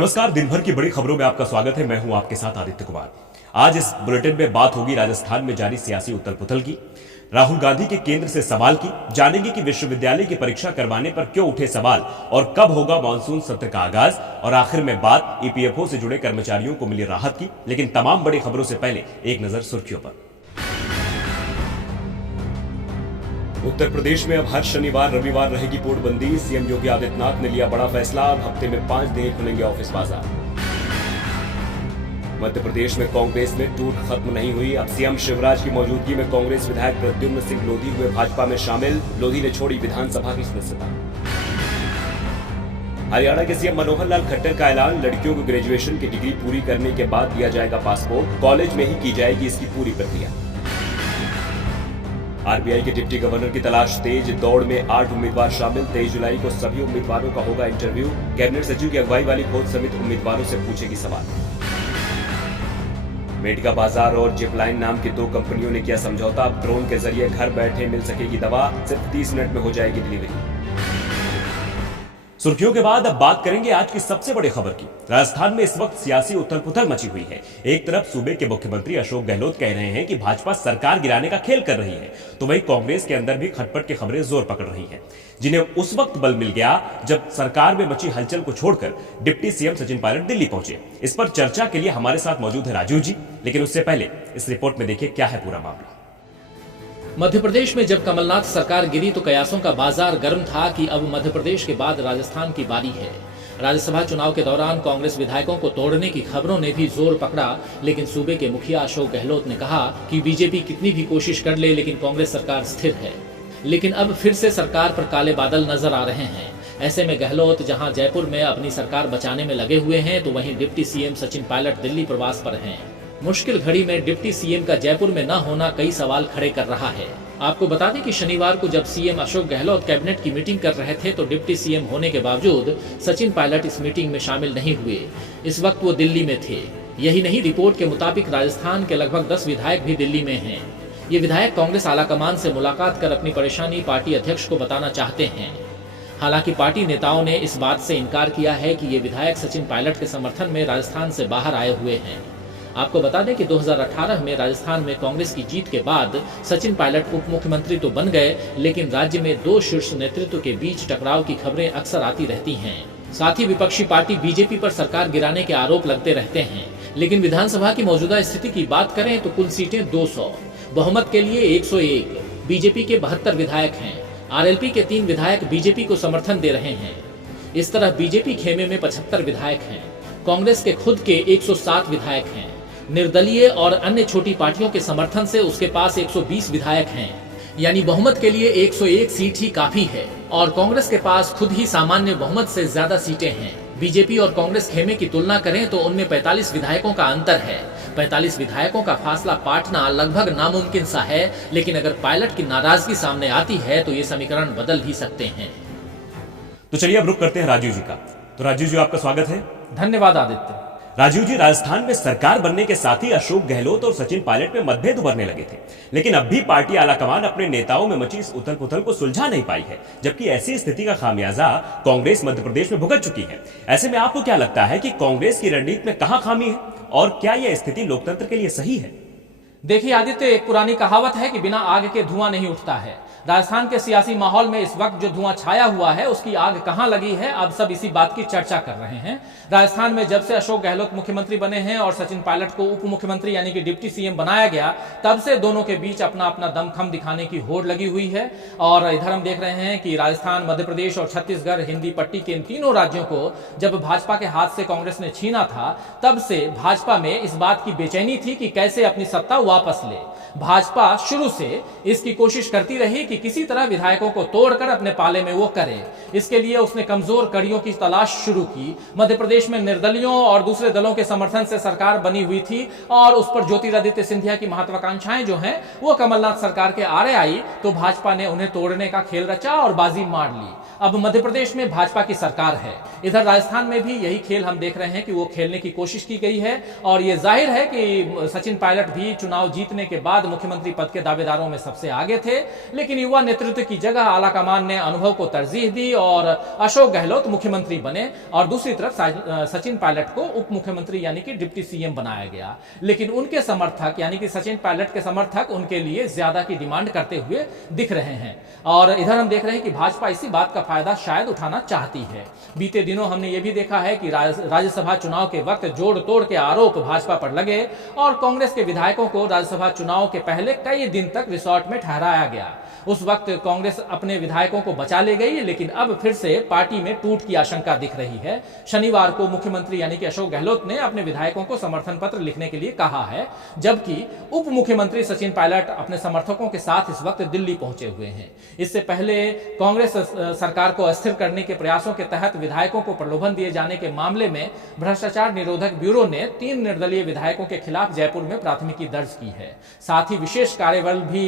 नमस्कार, दिन भर की बड़ी खबरों में आपका स्वागत है। मैं हूं आपके साथ आदित्य कुमार। आज इस बुलेटिन में बात होगी राजस्थान में जारी सियासी उथल पुथल की, राहुल गांधी के केंद्र से सवाल की, जानेंगे कि विश्वविद्यालय की परीक्षा करवाने पर क्यों उठे सवाल और कब होगा मानसून सत्र का आगाज, और आखिर में बात ईपीएफओ से जुड़े कर्मचारियों को मिली राहत की। लेकिन तमाम बड़ी खबरों से पहले एक नजर सुर्खियों पर। उत्तर प्रदेश में अब हर शनिवार रविवार रहेगी पूर्णबंदी। सीएम योगी आदित्यनाथ ने लिया बड़ा फैसला, अब हफ्ते में 5 दिन खुलेंगे ऑफिस बाजार। मध्य प्रदेश में कांग्रेस में टूट खत्म नहीं हुई, अब सीएम शिवराज की मौजूदगी में कांग्रेस विधायक प्रद्युम्न सिंह लोधी हुए भाजपा में शामिल। लोधी ने छोड़ी विधानसभा की सदस्यता। हरियाणा के सीएम मनोहर लाल खट्टर का ऐलान, लड़कियों को ग्रेजुएशन की डिग्री पूरी करने के बाद दिया जाएगा पासपोर्ट, कॉलेज में ही की जाएगी इसकी पूरी प्रक्रिया। आरबीआई के डिप्टी गवर्नर की तलाश तेज, दौड़ में 8 उम्मीदवार शामिल। 23 जुलाई को सभी उम्मीदवारों का होगा इंटरव्यू। कैबिनेट सचिव की अगुवाई वाली खोज समिति उम्मीदवारों से पूछेगी सवाल। मेडिका बाजार और जिपलाइन नाम की 2 कंपनियों ने किया समझौता, अब ड्रोन के जरिए घर बैठे मिल सकेगी दवा, सिर्फ 30 मिनट में हो जाएगी डिलीवरी। सुर्खियों के बाद अब बात करेंगे आज की सबसे बड़ी खबर की। राजस्थान में इस वक्त सियासी उथल पुथल मची हुई है। एक तरफ सूबे के मुख्यमंत्री अशोक गहलोत कह रहे हैं कि भाजपा सरकार गिराने का खेल कर रही है, तो वहीं कांग्रेस के अंदर भी खटपट की खबरें जोर पकड़ रही हैं, जिन्हें उस वक्त बल मिल गया जब सरकार में मची हलचल को छोड़कर डिप्टी सीएम सचिन पायलट दिल्ली पहुंचे। इस पर चर्चा के लिए हमारे साथ मौजूद है राजीव जी, लेकिन उससे पहले इस रिपोर्ट में देखिए क्या है पूरा मामला। मध्य प्रदेश में जब कमलनाथ सरकार गिरी तो कयासों का बाजार गर्म था कि अब मध्य प्रदेश के बाद राजस्थान की बारी है। राज्यसभा चुनाव के दौरान कांग्रेस विधायकों को तोड़ने की खबरों ने भी जोर पकड़ा, लेकिन सूबे के मुखिया अशोक गहलोत ने कहा कि बीजेपी कितनी भी कोशिश कर ले, लेकिन कांग्रेस सरकार स्थिर है। लेकिन अब फिर से सरकार पर काले बादल नजर आ रहे हैं। ऐसे में गहलोत जहां जयपुर में अपनी सरकार बचाने में लगे हुए हैं, तो वहीं डिप्टी सीएम सचिन पायलट दिल्ली प्रवास पर हैं। मुश्किल घड़ी में डिप्टी सीएम का जयपुर में न होना कई सवाल खड़े कर रहा है। आपको बता दें कि शनिवार को जब सीएम अशोक गहलोत कैबिनेट की मीटिंग कर रहे थे, तो डिप्टी सीएम होने के बावजूद सचिन पायलट इस मीटिंग में शामिल नहीं हुए। इस वक्त वो दिल्ली में थे। यही नहीं, रिपोर्ट के मुताबिक राजस्थान के लगभग 10 विधायक भी दिल्ली में हैं। ये विधायक कांग्रेस आलाकमान से मुलाकात कर अपनी परेशानी पार्टी अध्यक्ष को बताना चाहते हैं। हालांकि पार्टी नेताओं ने इस बात से इनकार किया है कि ये विधायक सचिन पायलट के समर्थन में राजस्थान से बाहर आए हुए हैं। आपको बता दें कि 2018 में राजस्थान में कांग्रेस की जीत के बाद सचिन पायलट उप मुख्यमंत्री तो बन गए, लेकिन राज्य में 2 शीर्ष नेतृत्व के बीच टकराव की खबरें अक्सर आती रहती हैं। साथ ही विपक्षी पार्टी बीजेपी पर सरकार गिराने के आरोप लगते रहते हैं। लेकिन विधानसभा की मौजूदा स्थिति की बात करें तो कुल सीटें 200, बहुमत के लिए 101, बीजेपी के 72 विधायक हैं। आरएलपी के 3 विधायक बीजेपी को समर्थन दे रहे हैं। इस तरह बीजेपी खेमे में 75 विधायक हैं। कांग्रेस के खुद के 107 विधायक हैं। निर्दलीय और अन्य छोटी पार्टियों के समर्थन से उसके पास 120 विधायक हैं। यानी बहुमत के लिए 101 सीट ही काफी है, और कांग्रेस के पास खुद ही सामान्य बहुमत से ज्यादा सीटें हैं। बीजेपी और कांग्रेस खेमे की तुलना करें तो उनमें 45 विधायकों का अंतर है। 45 विधायकों का फासला पाटना लगभग नामुमकिन सा है, लेकिन अगर पायलट की नाराजगी सामने आती है तो ये समीकरण बदल भी सकते हैं। तो चलिए अब रुक करते हैं राजीव जी का। तो राजीव जी, आपका स्वागत है। धन्यवाद आदित्य। राजीव जी, राजस्थान में सरकार बनने के साथ ही अशोक गहलोत और सचिन पायलट में मतभेद उभरने लगे थे, लेकिन अब भी पार्टी आलाकमान अपने नेताओं में मची इस उथल पुथल को सुलझा नहीं पाई है, जबकि ऐसी स्थिति का खामियाजा कांग्रेस मध्य प्रदेश में भुगत चुकी है। ऐसे में आपको क्या लगता है कि कांग्रेस की रणनीति में कहां खामी है, और क्या यह स्थिति लोकतंत्र के लिए सही है? देखिए आदित्य, एक पुरानी कहावत है कि बिना आग के धुआं नहीं उठता है। राजस्थान के सियासी माहौल में इस वक्त जो धुआं छाया हुआ है, उसकी आग कहां लगी है, अब सब इसी बात की चर्चा कर रहे हैं। राजस्थान में जब से अशोक गहलोत मुख्यमंत्री बने हैं और सचिन पायलट को उप मुख्यमंत्री यानी कि डिप्टी सीएम बनाया गया, तब से दोनों के बीच अपना अपना दमखम दिखाने की होड़ लगी हुई है। और इधर हम देख रहे हैं कि राजस्थान, मध्य प्रदेश और छत्तीसगढ़, हिंदी पट्टी के इन तीनों राज्यों को जब भाजपा के हाथ से कांग्रेस ने छीना था, तब से भाजपा में इस बात की बेचैनी थी कि कैसे अपनी सत्ता वापस ले। भाजपा शुरू से इसकी कोशिश करती रही कि किसी तरह विधायकों को तोड़कर अपने पाले में वो करे। इसके लिए उसने कमजोर कड़ियों की तलाश शुरू की। मध्य प्रदेश में निर्दलियों और दूसरे दलों के समर्थन से सरकार बनी हुई थी, और उस पर ज्योतिरादित्य सिंधिया की महत्वाकांक्षाएं जो हैं वो कमलनाथ सरकार के आड़े आई, तो भाजपा ने उन्हें तोड़ने का खेल रचा और बाजी मार ली। अब मध्य प्रदेश में भाजपा की सरकार है। इधर राजस्थान में भी यही खेल हम देख रहे हैं कि वो खेलने की कोशिश की गई है और ये जाहिर है कि सचिन पायलट भी चुनाव जीतने के बाद मुख्यमंत्री पद के दावेदारों में सबसे आगे थे, लेकिन युवा नेतृत्व की जगह आलाकमान ने अनुभव को तरजीह दी और अशोक गहलोत मुख्यमंत्री बने और दूसरी तरफ सचिन पायलट को उप मुख्यमंत्री यानी कि डिप्टी सीएम बनाया गया। लेकिन उनके समर्थक यानी कि सचिन पायलट के समर्थक उनके लिए ज्यादा की डिमांड करते हुए दिख रहे हैं और इधर हम देख रहे हैं कि भाजपा इसी बात का फायदा शायद उठाना चाहती है। बीते दिनों हमने ये भी देखा है कि राज्यसभा चुनाव के वक्त जोड़ तोड़ के आरोप भाजपा पर लगे और कांग्रेस के विधायकों को राज्यसभा चुनाव के पहले कई दिन तक रिसोर्ट में ठहराया गया। उस वक्त कांग्रेस अपने विधायकों को बचा ले गई, लेकिन अब फिर से पार्टी में टूट की आशंका दिख रही है। शनिवार को मुख्यमंत्री यानी कि अशोक गहलोत ने अपने विधायकों को समर्थन पत्र लिखने के लिए कहा है, जबकि उप मुख्यमंत्री सचिन पायलट अपने समर्थकों के साथ इस वक्त दिल्ली पहुंचे हुए हैं। इससे पहले कांग्रेस सरकार को अस्थिर करने के प्रयासों के तहत विधायकों को प्रलोभन दिए जाने के मामले में भ्रष्टाचार निरोधक ब्यूरो ने 3 निर्दलीय विधायकों के खिलाफ जयपुर में प्राथमिकी दर्ज की है। साथ ही विशेष कार्यबल भी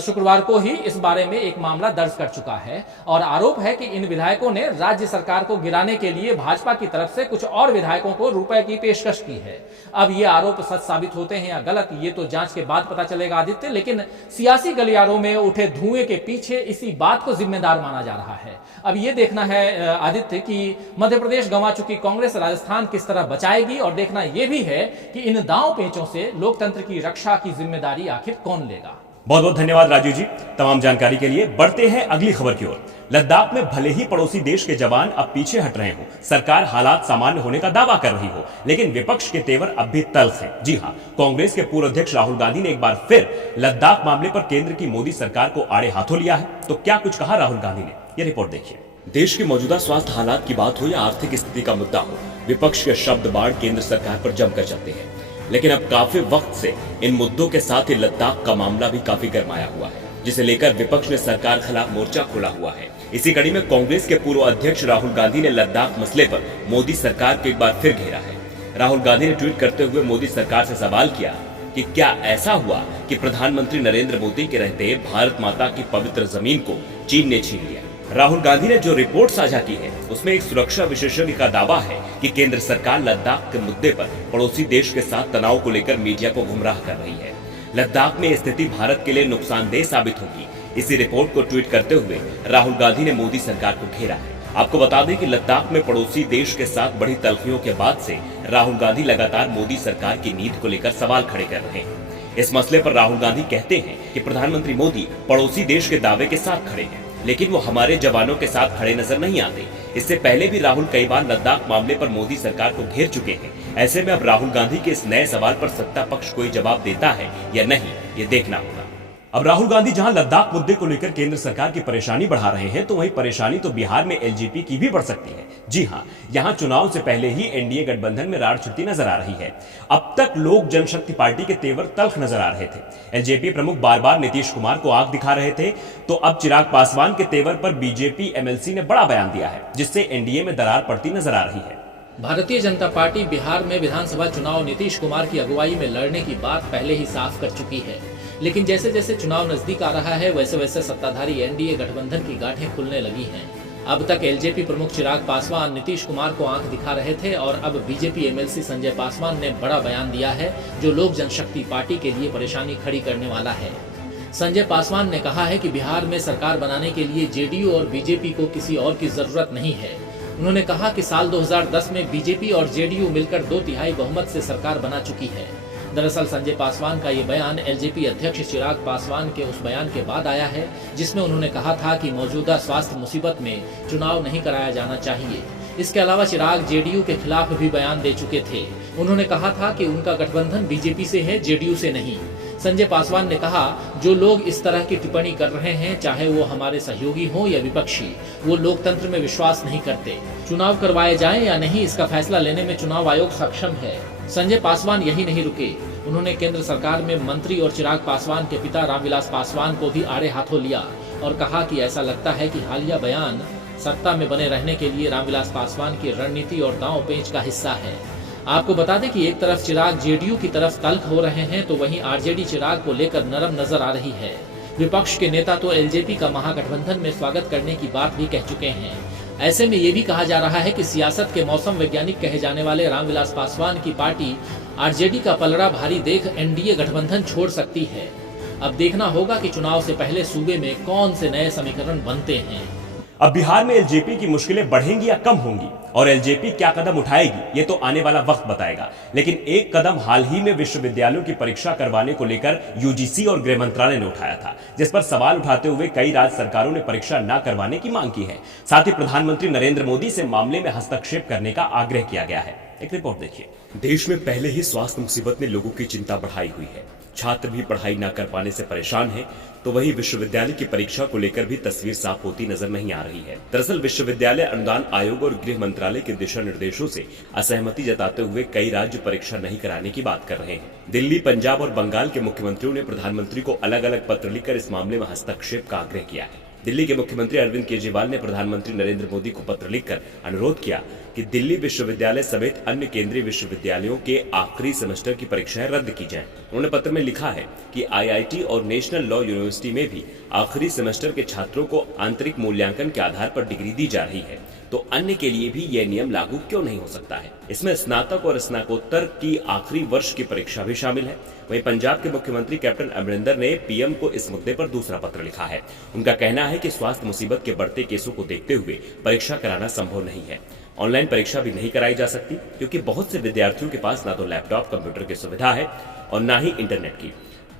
शुक्रवार को ही इस बारे में एक मामला दर्ज कर चुका है और आरोप है कि इन विधायकों ने राज्य सरकार को गिराने के लिए भाजपा की तरफ से कुछ और विधायकों को रुपए की पेशकश की है। अब ये आरोप सच साबित होते हैं या गलत, ये तो जांच के बाद पता चलेगा आदित्य, लेकिन सियासी गलियारों में उठे धुएं के पीछे इसी बात को जिम्मेदार माना जा रहा है। अब ये देखना है आदित्य कि मध्य प्रदेश गंवा चुकी कांग्रेस राजस्थान किस तरह बचाएगी और देखना यह भी है कि इन दांव पेचों से लोकतंत्र की रक्षा की जिम्मेदारी आखिर कौन लेगा। बहुत बहुत धन्यवाद राजू जी तमाम जानकारी के लिए। बढ़ते हैं अगली खबर की ओर। लद्दाख में भले ही पड़ोसी देश के जवान अब पीछे हट रहे हो, सरकार हालात सामान्य होने का दावा कर रही हो, लेकिन विपक्ष के तेवर अब भी तल्ख हैं। जी हां, कांग्रेस के पूर्व अध्यक्ष राहुल गांधी ने एक बार फिर लद्दाख मामले पर केंद्र की मोदी सरकार को आड़े हाथों लिया है। तो क्या कुछ कहा राहुल गांधी ने, ये रिपोर्ट देखिए। देश के मौजूदा स्वास्थ्य हालात की बात हो या आर्थिक स्थिति का मुद्दा हो, विपक्ष के शब्द बाढ़ केंद्र सरकार पर जमकर चलते हैं। लेकिन अब काफी वक्त से इन मुद्दों के साथ ही लद्दाख का मामला भी काफी गरमाया हुआ है, जिसे लेकर विपक्ष ने सरकार खिलाफ मोर्चा खोला हुआ है। इसी कड़ी में कांग्रेस के पूर्व अध्यक्ष राहुल गांधी ने लद्दाख मसले पर मोदी सरकार को एक बार फिर घेरा है। राहुल गांधी ने ट्वीट करते हुए मोदी सरकार से सवाल किया कि क्या ऐसा हुआ कि प्रधानमंत्री नरेंद्र मोदी के रहते भारत माता की पवित्र जमीन को चीन ने छीन लिया। राहुल गांधी ने जो रिपोर्ट साझा की है उसमें एक सुरक्षा विशेषज्ञ का दावा है कि केंद्र सरकार लद्दाख के मुद्दे पर पड़ोसी देश के साथ तनाव को लेकर मीडिया को गुमराह कर रही है। लद्दाख में स्थिति भारत के लिए नुकसानदेह साबित होगी। इसी रिपोर्ट को ट्वीट करते हुए राहुल गांधी ने मोदी सरकार को घेरा है। आपको बता दें कि लद्दाख में पड़ोसी देश के साथ बड़ी तल्खियों के बाद से राहुल गांधी लगातार मोदी सरकार की नीति को लेकर सवाल खड़े कर रहे हैं। इस मसले पर राहुल गांधी कहते हैं कि प्रधानमंत्री मोदी पड़ोसी देश के दावे के साथ खड़े हैं, लेकिन वो हमारे जवानों के साथ खड़े नजर नहीं आते। इससे पहले भी राहुल कई बार लद्दाख मामले पर मोदी सरकार को घेर चुके हैं। ऐसे में अब राहुल गांधी के इस नए सवाल पर सत्ता पक्ष कोई जवाब देता है या नहीं, ये देखना होगा। अब राहुल गांधी जहां लद्दाख मुद्दे को लेकर केंद्र सरकार की परेशानी बढ़ा रहे हैं, तो वहीं परेशानी तो बिहार में एलजेपी की भी बढ़ सकती है। जी हां, यहां चुनाव से पहले ही एनडीए गठबंधन में राड़ छिड़ती नजर आ रही है। अब तक लोक जनशक्ति पार्टी के तेवर तल्ख नजर आ रहे थे। एलजेपी प्रमुख बार बार नीतीश कुमार को आंख दिखा रहे थे, तो अब चिराग पासवान के तेवर पर बीजेपी एमएलसी ने बड़ा बयान दिया है, जिससे एनडीए में दरार पड़ती नजर आ रही है। भारतीय जनता पार्टी बिहार में विधानसभा चुनाव नीतीश कुमार की अगुवाई में लड़ने की बात पहले ही साफ कर चुकी है, लेकिन जैसे जैसे चुनाव नजदीक आ रहा है वैसे वैसे सत्ताधारी एनडीए गठबंधन की गांठें खुलने लगी हैं। अब तक एलजेपी प्रमुख चिराग पासवान नीतीश कुमार को आंख दिखा रहे थे और अब बीजेपी एमएलसी संजय पासवान ने बड़ा बयान दिया है, जो लोक जनशक्ति पार्टी के लिए परेशानी खड़ी करने वाला है। संजय पासवान ने कहा है कि बिहार में सरकार बनाने के लिए जेडीयू और बीजेपी को किसी और की जरूरत नहीं है। उन्होंने कहा कि साल 2010 में बीजेपी और जेडीयू मिलकर 2/3 बहुमत से सरकार बना चुकी है। दरअसल संजय पासवान का ये बयान एलजेपी अध्यक्ष चिराग पासवान के उस बयान के बाद आया है, जिसमें उन्होंने कहा था कि मौजूदा स्वास्थ्य मुसीबत में चुनाव नहीं कराया जाना चाहिए। इसके अलावा चिराग जेडीयू के खिलाफ भी बयान दे चुके थे। उन्होंने कहा था कि उनका गठबंधन बीजेपी से है, जेडीयू से नहीं। संजय पासवान ने कहा, जो लोग इस तरह की टिप्पणी कर रहे हैं, चाहे वो हमारे सहयोगी हों या विपक्षी, वो लोकतंत्र में विश्वास नहीं करते। चुनाव करवाए जाएं या नहीं, इसका फैसला लेने में चुनाव आयोग सक्षम है। संजय पासवान यही नहीं रुके, उन्होंने केंद्र सरकार में मंत्री और चिराग पासवान के पिता रामविलास पासवान को भी आड़े हाथों लिया और कहा कि ऐसा लगता है कि हालिया बयान सत्ता में बने रहने के लिए रामविलास पासवान की रणनीति और दांव पेंच का हिस्सा है। आपको बता दें कि एक तरफ चिराग जेडीयू की तरफ तल्ख हो रहे हैं, तो वहीं आरजेडी चिराग को लेकर नरम नजर आ रही है। विपक्ष के नेता तो एलजेपी का महागठबंधन में स्वागत करने की बात भी कह चुके हैं। ऐसे में ये भी कहा जा रहा है कि सियासत के मौसम वैज्ञानिक कहे जाने वाले रामविलास पासवान की पार्टी आरजेडी का पलड़ा भारी देख एनडीए गठबंधन छोड़ सकती है। अब देखना होगा कि चुनाव से पहले सूबे में कौन से नए समीकरण बनते हैं। अब बिहार में एलजेपी की मुश्किलें बढ़ेंगी या कम होंगी और एलजेपी क्या कदम उठाएगी ये तो आने वाला वक्त बताएगा। लेकिन एक कदम हाल ही में विश्वविद्यालयों की परीक्षा करवाने को लेकर यूजीसी और गृह मंत्रालय ने उठाया था, जिस पर सवाल उठाते हुए कई राज्य सरकारों ने परीक्षा न करवाने की मांग की है। साथ ही प्रधानमंत्री नरेंद्र मोदी से मामले में हस्तक्षेप करने का आग्रह किया गया है। एक रिपोर्ट देखिए। देश में पहले ही स्वास्थ्य मुसीबत ने लोगों की चिंता बढ़ाई हुई है। छात्र भी पढ़ाई न कर पाने से परेशान हैं, तो वही विश्वविद्यालय की परीक्षा को लेकर भी तस्वीर साफ होती नजर नहीं आ रही है। दरअसल विश्वविद्यालय अनुदान आयोग और गृह मंत्रालय के दिशा निर्देशों से असहमति जताते हुए कई राज्य परीक्षा नहीं कराने की बात कर रहे हैं। दिल्ली, पंजाब और बंगाल के मुख्यमंत्रियों ने प्रधानमंत्री को अलग अलग पत्र लिखकर इस मामले में हस्तक्षेप का आग्रह किया है। दिल्ली के मुख्यमंत्री अरविंद केजरीवाल ने प्रधानमंत्री नरेंद्र मोदी को पत्र लिखकर अनुरोध किया कि दिल्ली विश्वविद्यालय समेत अन्य केंद्रीय विश्वविद्यालयों के आखिरी सेमेस्टर की परीक्षाएं रद्द की जाएं। उन्होंने पत्र में लिखा है कि आईआईटी और नेशनल लॉ यूनिवर्सिटी में भी आखिरी सेमेस्टर के छात्रों को आंतरिक मूल्यांकन के आधार पर डिग्री दी जा रही है, तो अन्य के लिए भी यह नियम लागू क्यों नहीं हो सकता है। इसमें स्नातक और स्नातकोत्तर की आखिरी वर्ष की परीक्षा भी शामिल है। वहीं पंजाब के मुख्यमंत्री कैप्टन अमरिंदर ने पीएम को इस मुद्दे पर दूसरा पत्र लिखा है। उनका कहना है कि स्वास्थ्य मुसीबत के बढ़ते केसों को देखते हुए परीक्षा कराना संभव नहीं है। ऑनलाइन परीक्षा भी नहीं कराई जा सकती क्योंकि बहुत से विद्यार्थियों के पास ना तो लैपटॉप, कंप्यूटर की सुविधा है और ना ही इंटरनेट की।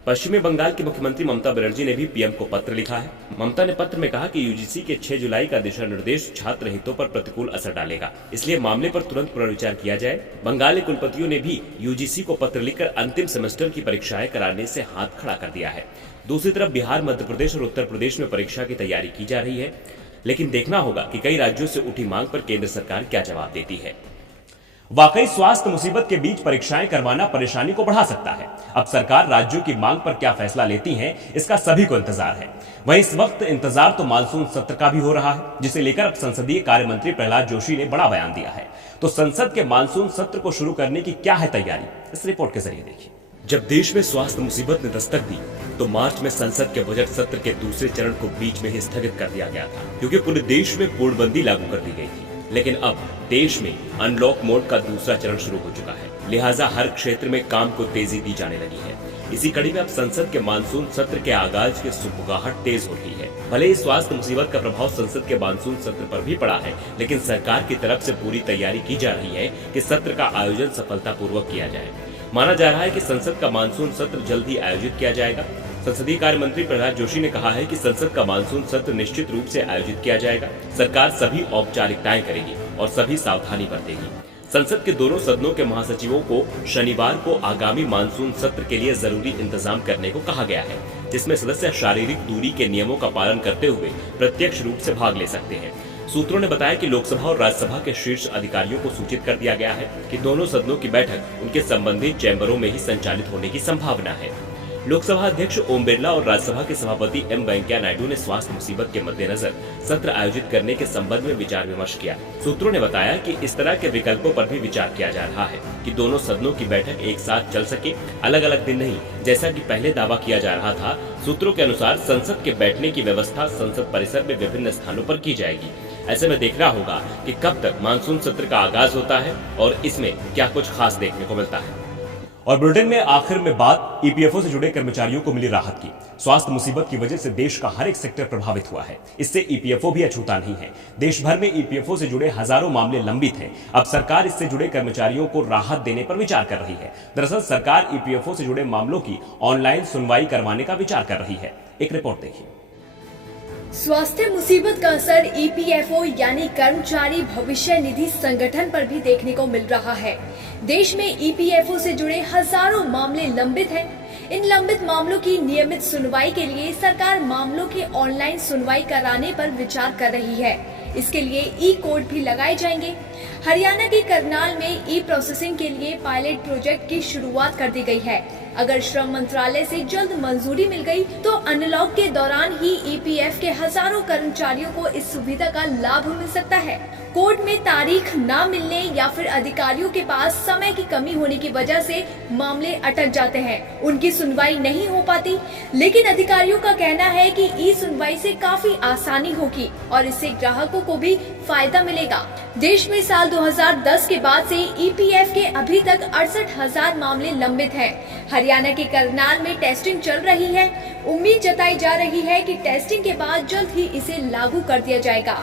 पश्चिमी बंगाल की मुख्यमंत्री ममता बनर्जी ने भी पीएम को पत्र लिखा है। ममता ने पत्र में कहा कि यूजीसी के 6 जुलाई का दिशा निर्देश छात्र हितों पर प्रतिकूल असर डालेगा, इसलिए मामले पर तुरंत पुनर्विचार किया जाए। बंगाली कुलपतियों ने भी यूजीसी को पत्र लिखकर अंतिम सेमेस्टर की परीक्षाएं कराने से हाथ खड़ा कर दिया है। दूसरी तरफ बिहार, मध्य प्रदेश और उत्तर प्रदेश में परीक्षा की तैयारी की जा रही है, लेकिन देखना होगा कि कई राज्यों से उठी मांग पर केंद्र सरकार क्या जवाब देती है। वाकई स्वास्थ्य मुसीबत के बीच परीक्षाएं करवाना परेशानी को बढ़ा सकता है। अब सरकार राज्यों की मांग पर क्या फैसला लेती है, इसका सभी को इंतजार है। वहीं इस वक्त इंतजार तो मानसून सत्र का भी हो रहा है, जिसे लेकर अब संसदीय कार्य मंत्री प्रहलाद जोशी ने बड़ा बयान दिया है। तो संसद के मानसून सत्र को शुरू करने की क्या है तैयारी, इस रिपोर्ट के जरिए देखिए। जब देश में स्वास्थ्य मुसीबत ने दस्तक दी तो मार्च में संसद के बजट सत्र के दूसरे चरण को बीच में ही स्थगित कर दिया गया था, क्योंकि पूरे देश में पूर्णबंदी लागू कर दी गई थी। लेकिन अब देश में अनलॉक मोड का दूसरा चरण शुरू हो चुका है, लिहाजा हर क्षेत्र में काम को तेजी दी जाने लगी है। इसी कड़ी में अब संसद के मानसून सत्र के आगाज की सुगबुगाहट तेज हो रही है। भले ही स्वास्थ्य मुसीबत का प्रभाव संसद के मानसून सत्र पर भी पड़ा है, लेकिन सरकार की तरफ से पूरी तैयारी की जा रही है कि सत्र का आयोजन सफलतापूर्वक किया जाए। माना जा रहा है कि संसद का मानसून सत्र जल्द ही आयोजित किया जाएगा। संसदीय कार्य मंत्री प्रहलाद जोशी ने कहा है कि संसद का मानसून सत्र निश्चित रूप से आयोजित किया जाएगा। सरकार सभी औपचारिकताएं करेगी और सभी सावधानी बरतेगी। संसद के दोनों सदनों के महासचिवों को शनिवार को आगामी मानसून सत्र के लिए जरूरी इंतजाम करने को कहा गया है, जिसमें सदस्य शारीरिक दूरी के नियमों का पालन करते हुए प्रत्यक्ष रूप से भाग ले सकते हैं। सूत्रों ने बताया कि लोकसभा और राज्यसभा के शीर्ष अधिकारियों को सूचित कर दिया गया है कि दोनों सदनों की बैठक उनके संबंधित चैम्बरों में ही संचालित होने की संभावना है। लोकसभा अध्यक्ष ओम बिरला और राज्यसभा के सभापति एम वेंकैया नायडू ने स्वास्थ्य मुसीबत के मद्देनजर सत्र आयोजित करने के संबंध में विचार विमर्श किया। सूत्रों ने बताया कि इस तरह के विकल्पों पर भी विचार किया जा रहा है कि दोनों सदनों की बैठक एक साथ चल सके, अलग अलग दिन नहीं, जैसा कि पहले दावा किया जा रहा था। सूत्रों के अनुसार संसद के बैठने की व्यवस्था संसद परिसर में विभिन्न स्थानों पर की जाएगी। ऐसे में देखना होगा कि कब तक मानसून सत्र का आगाज होता है और इसमें क्या कुछ खास देखने को मिलता है। और बुलेटिन में आखिर में बात ईपीएफओ से जुड़े कर्मचारियों को मिली राहत की। स्वास्थ्य मुसीबत की वजह से देश का हर एक सेक्टर प्रभावित हुआ है, इससे ईपीएफओ भी अछूता नहीं है। देश भर में ईपीएफओ से जुड़े हजारों मामले लंबित हैं। अब सरकार इससे जुड़े कर्मचारियों को राहत देने पर विचार कर रही है। दरअसल सरकार ईपीएफओ से जुड़े मामलों की ऑनलाइन सुनवाई करवाने का विचार कर रही है। एक रिपोर्ट देखिए। स्वास्थ्य मुसीबत का असर ईपीएफओ यानी कर्मचारी भविष्य निधि संगठन पर भी देखने को मिल रहा है। देश में ईपीएफओ से जुड़े हजारों मामले लंबित हैं। इन लंबित मामलों की नियमित सुनवाई के लिए सरकार मामलों की ऑनलाइन सुनवाई कराने पर विचार कर रही है। इसके लिए ई कोड भी लगाए जाएंगे। हरियाणा के करनाल में ई प्रोसेसिंग के लिए पायलट प्रोजेक्ट की शुरुआत कर दी गई है। अगर श्रम मंत्रालय से जल्द मंजूरी मिल गई तो अनलॉक के दौरान ही ईपीएफ के हजारों कर्मचारियों को इस सुविधा का लाभ मिल सकता है। कोर्ट में तारीख न मिलने या फिर अधिकारियों के पास समय की कमी होने की वजह से मामले अटक जाते हैं, उनकी सुनवाई नहीं हो पाती। लेकिन अधिकारियों का कहना है कि ई सुनवाई से काफी आसानी होगी और इससे ग्राहकों को भी फायदा मिलेगा। देश में साल 2010 के बाद से ईपीएफ के अभी तक 68,000 मामले लंबित हैं। हरियाणा के करनाल में टेस्टिंग चल रही है। उम्मीद जताई जा रही है कि टेस्टिंग के बाद जल्द ही इसे लागू कर दिया जाएगा।